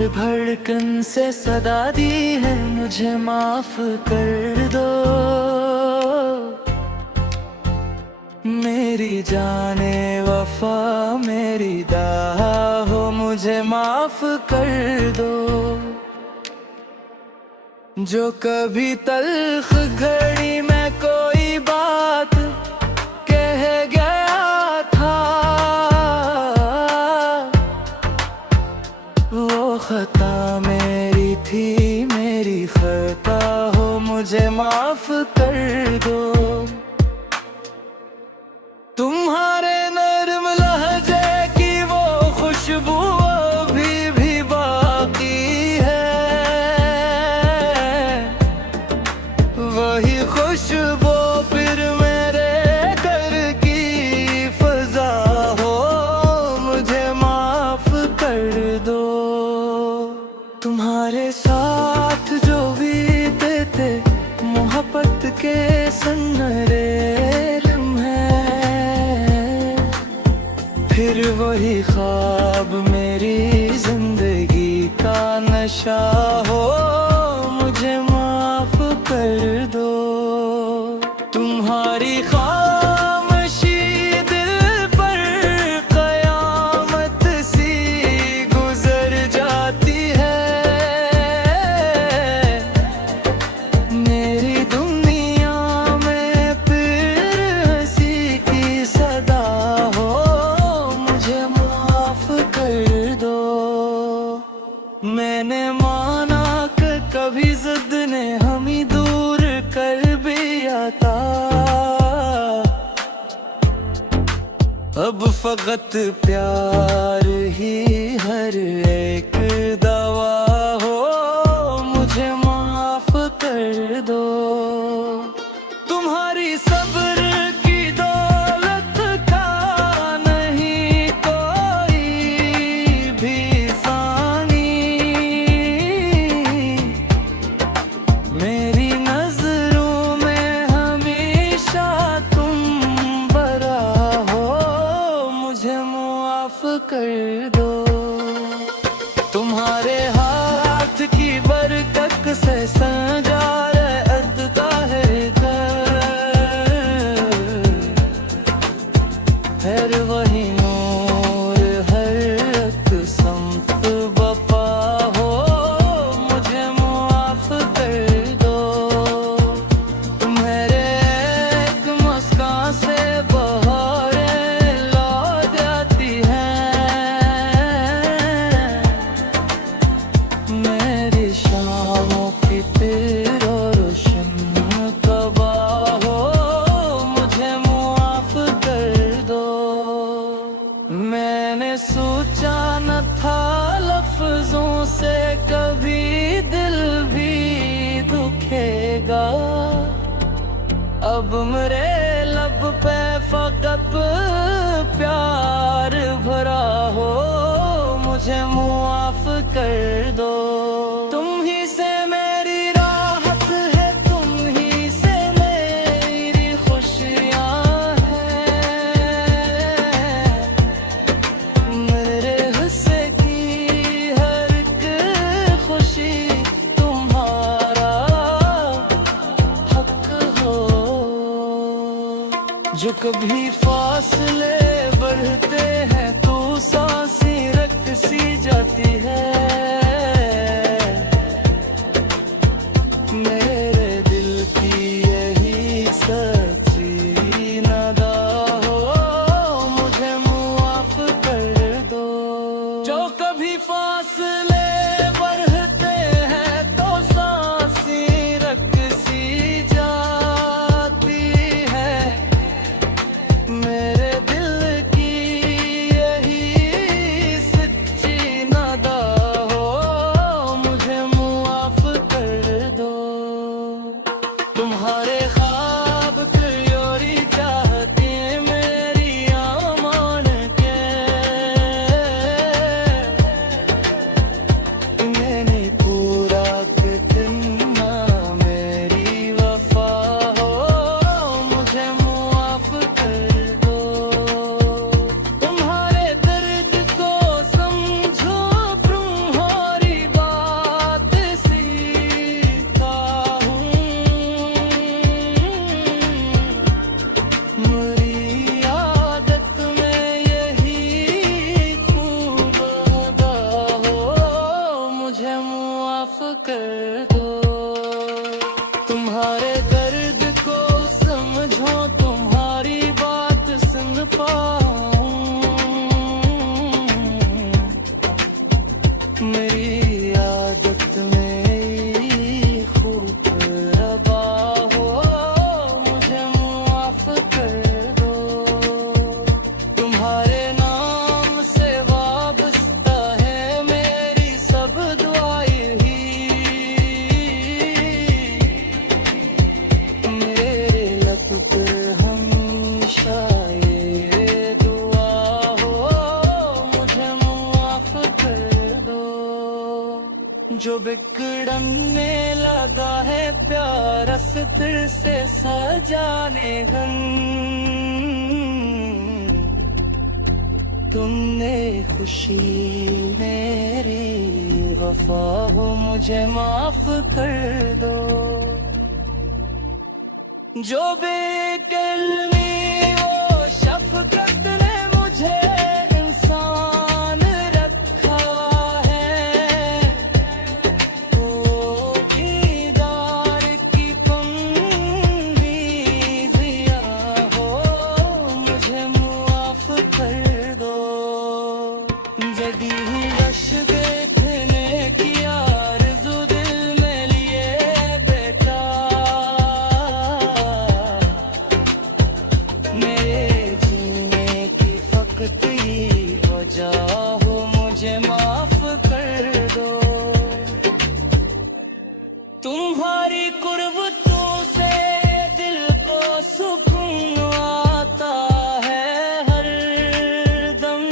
हर धड़कन से सदा दी है, मुझे माफ कर दो। मेरी जाने वफा मेरी दाह हो, मुझे माफ कर दो। जो कभी तल्ख घड़ी में कोई बात कह गया था, वो खता मेरी थी, मेरी खता हो, मुझे माफ कर दो। तुम्हारे नर्म लहजे की वो खुशबू अभी भी बाकी है, वही खुशबू फिर मेरे घर की फजा हो, मुझे माफ कर दो। तुम्हारे साथ जो बीते थे मोहब्बत के सन्नरे लम्हे, फिर वही ख्वाब मेरी जिंदगी का नशा हो, मुझे माफ कर दो। तुम्हारी खामोशी दिल पर कयामत सी गुजर जाती है, मेरी दुनिया में फिर हंसी की सदा हो, मुझे माफ कर दो। मैंने माना कि कभी जिद ने हमें दूर कर दिया था, अब फकत प्यार ही हर एक दवा हो, मुझे माफ कर दो। तुम्हारी सब्र की दौलत का नहीं कोई भी सानी, मेरी नजरों में हमेशा तुम बरा हो, मुझे माफ कर दो। तुम्हारे हाथ की बरकत से सजा रहता है हर वही नूर हर संत बपा हो, मुझे माफ कर दो। तुम्हारे एक मुस्कान से बहारें लौट जाती हैं, मेरी शामों की तेरा रोशन तबाह हो, मुझे माफ कर दो। मैंने सोचा न था लफ्जों से कभी दिल भी दुखेगा, अब मेरे लब पे फकत प्यार भरा हो, मुझे माफ कर दो। तुम ही से मेरी राहत है, तुम ही से मेरी खुशियाँ हैं, मेरे हिस्से की हर एक खुशी तुम्हारा हक हो। जो कभी फासले बढ़ते हैं तो सांसें रख सी जाती है, मेरे दिल की यही सच्ची नदा हो, मुझे माफ कर दो। जो कभी फासले बढ़ते हैं तो सांसें रख सी जाती है, मेरे दिल बिगड़ने लगा है प्यार अस्तर से सजाने घन। तुमने खुशी मेरी वफा हो मुझे माफ कर दो। जो बेकल्मी वो शफकत ने मुझे इंसान रखा है। तो दीदार की पंजीज़िया हो मुझे मुआफ कर दो। जदी रश देखने की आरज़ू दिल में लिए बैठा। मेरे जीने की फकत ही वजह हो मुझे माफ कर दो। तुम्हारी कुर्बतों से दिल को सुकून आता है हर दम।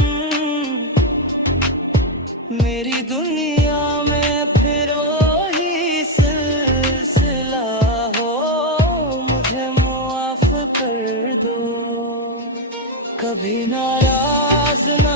मेरी दुनिया में फिर वही सिलसिला हो मुझे मुआफ कर दो। कभी नाराज न